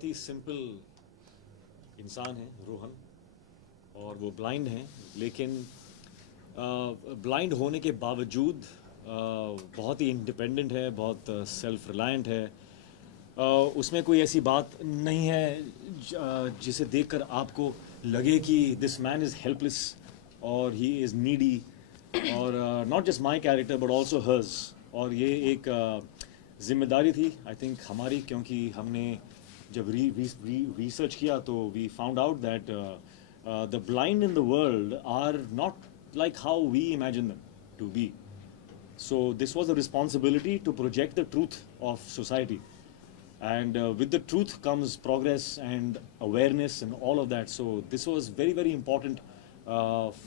बहुत ही सिंपल इंसान है रोहन, और वो ब्लाइंड हैं, लेकिन ब्लाइंड होने के बावजूद बहुत ही इंडिपेंडेंट है, बहुत सेल्फ रिलायंट है। उसमें कोई ऐसी बात नहीं है जिसे देखकर आपको लगे कि दिस मैन इज़ हेल्पलेस और ही इज़ नीडी, और not just my character but also hers. और ये एक जिम्मेदारी थी आई थिंक हमारी, क्योंकि हमने जब रिसर्च किया तो we found out that the blind in the world are not like how we imagine them to be. So this was a responsibility to project the truth of society, and with the truth comes progress and awareness and all of that. So this was very, very important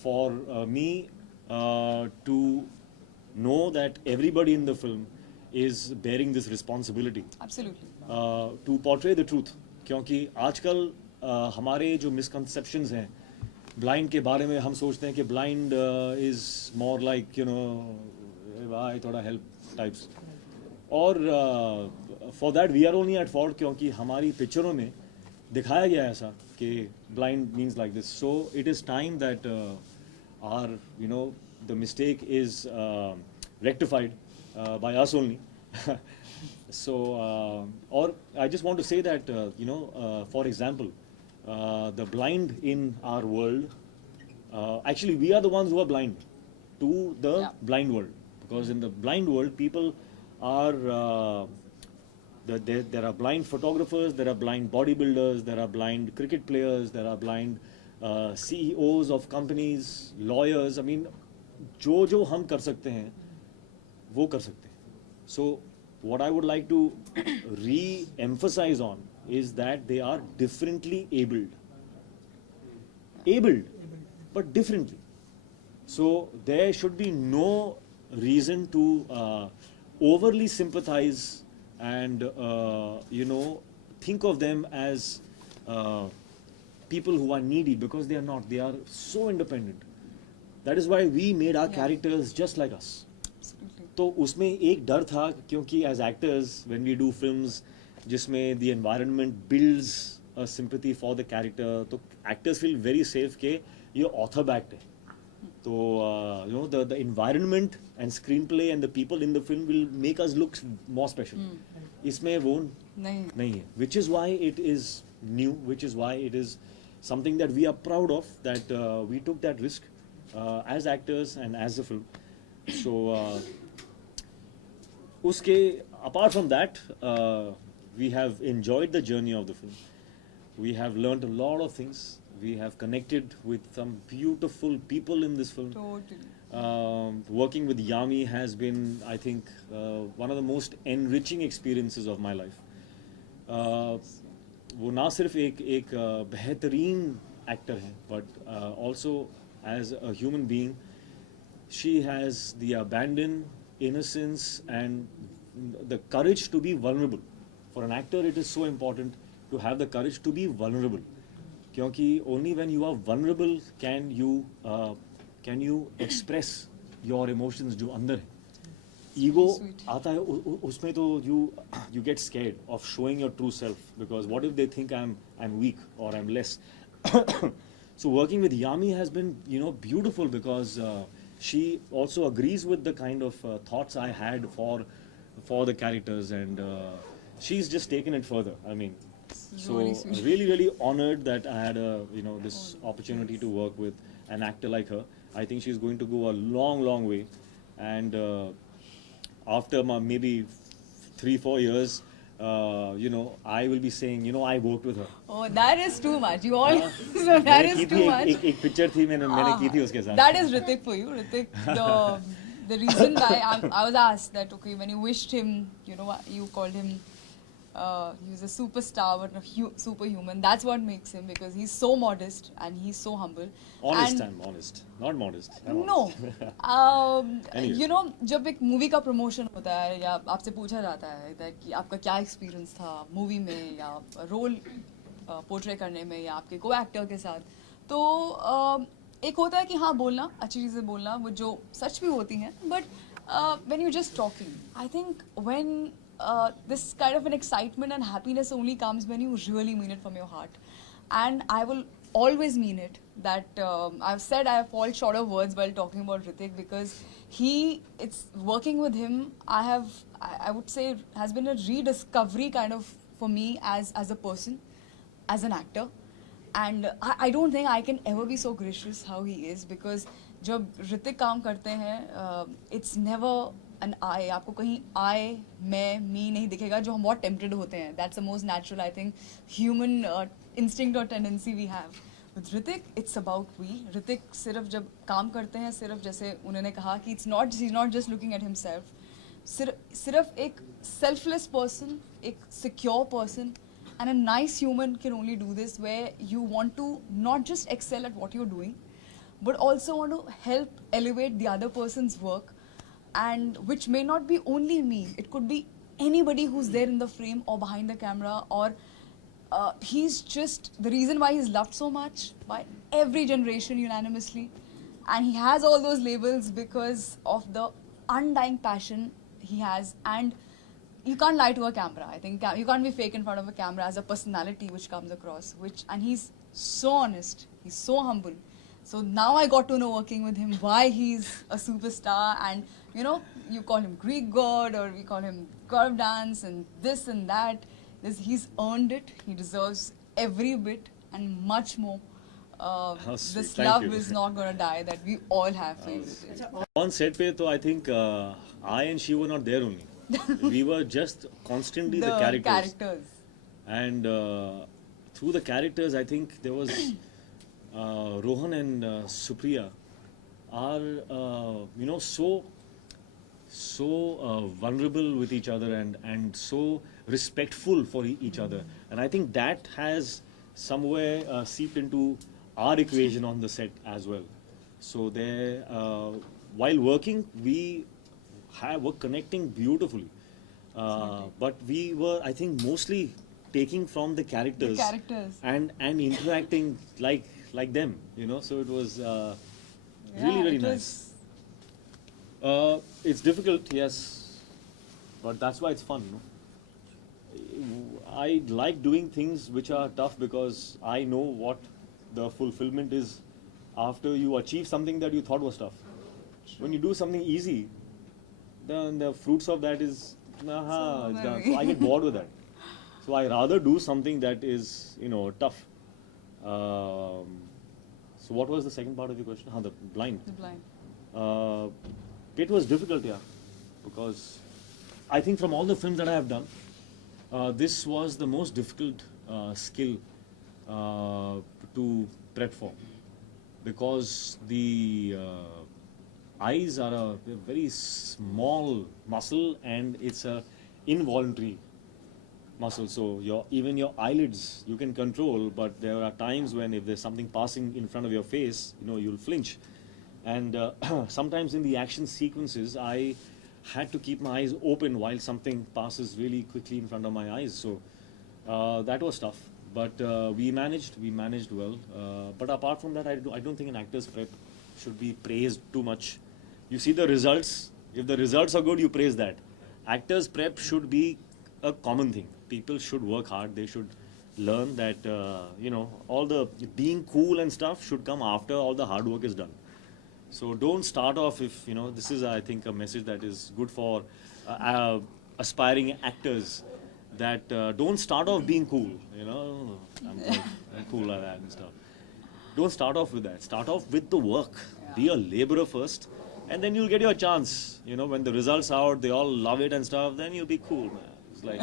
for me to know that everybody in the film is bearing this responsibility. Absolutely. To portray the truth. क्योंकि आजकल हमारे जो misconceptions हैं blind के बारे में, हम सोचते हैं कि blind is more like भाई थोड़ा हेल्प टाइप्स, और for that we are only at fault, क्योंकि हमारी पिक्चरों में दिखाया गया ऐसा कि blind means like this. So it is time that are the mistake is rectified by us only. So or I just want to say that for example the blind in our world, actually we are the ones who are blind to the blind world. Because in the blind world, people are, there are blind photographers, there are blind bodybuilders, there are blind cricket players, there are blind CEOs of companies, lawyers. I mean, जो हम कर सकते हैं, वो कर सकते हैं. So, what I would like to re-emphasize on is that they are differently abled. Abled, but differently. So, there should be no reason to overly sympathize and think of them as people who are needy, because they are not. They are so independent. That is why we made our characters just like us. Absolutely. तो उसमें एक डर था, क्योंकि as actors when we do films जिसमें the environment builds a sympathy for the character, तो actors feel very safe कि ये author backed है. So the environment and screenplay and the people in the film will make us look more special. इसमें वो नहीं है, which is why it is new, which is why it is something that we are proud of, that we took that risk as actors and as a film. So उसके apart from that, we have enjoyed the journey of the film. We have learned a lot of things. We have connected with some beautiful people in this film. Totally. Working with Yami has been, I think, one of the most enriching experiences of my life. वो ना सिर्फ एक बेहतरीन actor है, but also as a human being, she has the abandon, innocence, and the courage to be vulnerable. For an actor, it is so important to have the courage to be vulnerable. क्योंकि only when you are vulnerable can you express your emotions जो अंदर है. Ego आता है उसमें, तो you get scared of showing your true self, because what if they think I'm weak or I'm less. So working with Yami has been beautiful, because she also agrees with the kind of thoughts I had for the characters, and she's just taken it further. I mean, so really, really honored that I had this opportunity to work with an actor like her. I think she's going to go a long, long way, and after maybe 3-4 years, I will be saying, I worked with her. Oh, that is too much. You all, so that is too much. एक picture थी मैंने की थी उसके साथ. That is Hritik for you, Hritik. The reason why I was asked that, okay, when you wished him, you called him. He's a superstar, but a superhuman. That's what makes him, because he's so modest and he's so humble. Honest, I'm honest, not modest. No, जब एक movie का promotion होता है या आपसे पूछा जाता है कि आपका क्या एक्सपीरियंस था मूवी में या रोल पोर्ट्रे करने में या आपके को एक्टर के साथ, तो एक होता है कि हाँ बोलना, अच्छी चीज़ें बोलना, वो जो सच भी होती हैं, but when you're just talking, I think when this kind of an excitement and happiness only comes when you really mean it from your heart. And I will always mean it. That I've said I fall short of words while talking about Hritik, because it's working with him. I would say, has been a rediscovery kind of for me as a person, as an actor. And I don't think I can ever be so gracious how he is, because जब ऋतिक काम करते हैं, it's never an I. आपको कहीं I, मैं, me नहीं दिखेगा, जो हम बहुत tempted होते हैं. That's the most natural, I think, human instinct or tendency we have. With Hritik, it's about we. Hritik सिर्फ जब काम करते हैं, सिर्फ जैसे उन्होंने कहा कि he's not just looking at himself. सिर्फ एक selfless person, एक secure person, and a nice human can only do this, where you want to not just excel at what you're doing, but also want to help elevate the other person's work, and which may not be only me. It could be anybody who's there in the frame or behind the camera, or he's just the reason why he's loved so much by every generation unanimously. And he has all those labels because of the undying passion he has. And you can't lie to a camera. I think you can't be fake in front of a camera as a personality which comes across. And he's so honest. He's so humble. So now I got to know, working with him, why he's a superstar. And you know, you call him Greek god, or we call him god of dance, and this and that. He's earned it. He deserves every bit and much more. This love is not going to die that we all have for him. On set pe, to I think I and she were not there only. We were just constantly the characters. And through the characters, I think there was Rohan and Supriya are you know, so vulnerable with each other, and so respectful for each other. And I think that has somewhere seeped into our equation on the set as well. So there, while working, we were connecting beautifully. But we were, I think, mostly taking from the characters, and interacting like them, you know. So it was really nice. It's difficult, yes, but that's why it's fun, no? I like doing things which are tough, because I know what the fulfillment is after you achieve something that you thought was tough. When you do something easy, then the fruits of that is, it's done. So I get bored with that. So I rather do something that is, you know, tough. So what was the second part of your question? The blind. The blind. It was difficult, yeah, because I think from all the films that I have done, this was the most difficult skill to prep for, because the eyes are a very small muscle, and it's a involuntary muscle. So even your eyelids you can control, but there are times when if there's something passing in front of your face, you know, you'll flinch. And sometimes in the action sequences, I had to keep my eyes open while something passes really quickly in front of my eyes. So that was tough, but we managed well. But apart from that, I don't think an actor's prep should be praised too much. You see the results. If the results are good, you praise that. Actors' prep should be a common thing. People should work hard. They should learn that, you know, all the being cool and stuff should come after all the hard work is done. So don't start off, if, you know, this is, I think, a message that is good for aspiring actors, that don't start off being cool, you know, I'm cool like that and stuff. Don't start off with that. Start off with the work. Yeah. Be a laborer first, and then you'll get your chance. You know, when the results are out, they all love it and stuff, then you'll be cool, man. It's like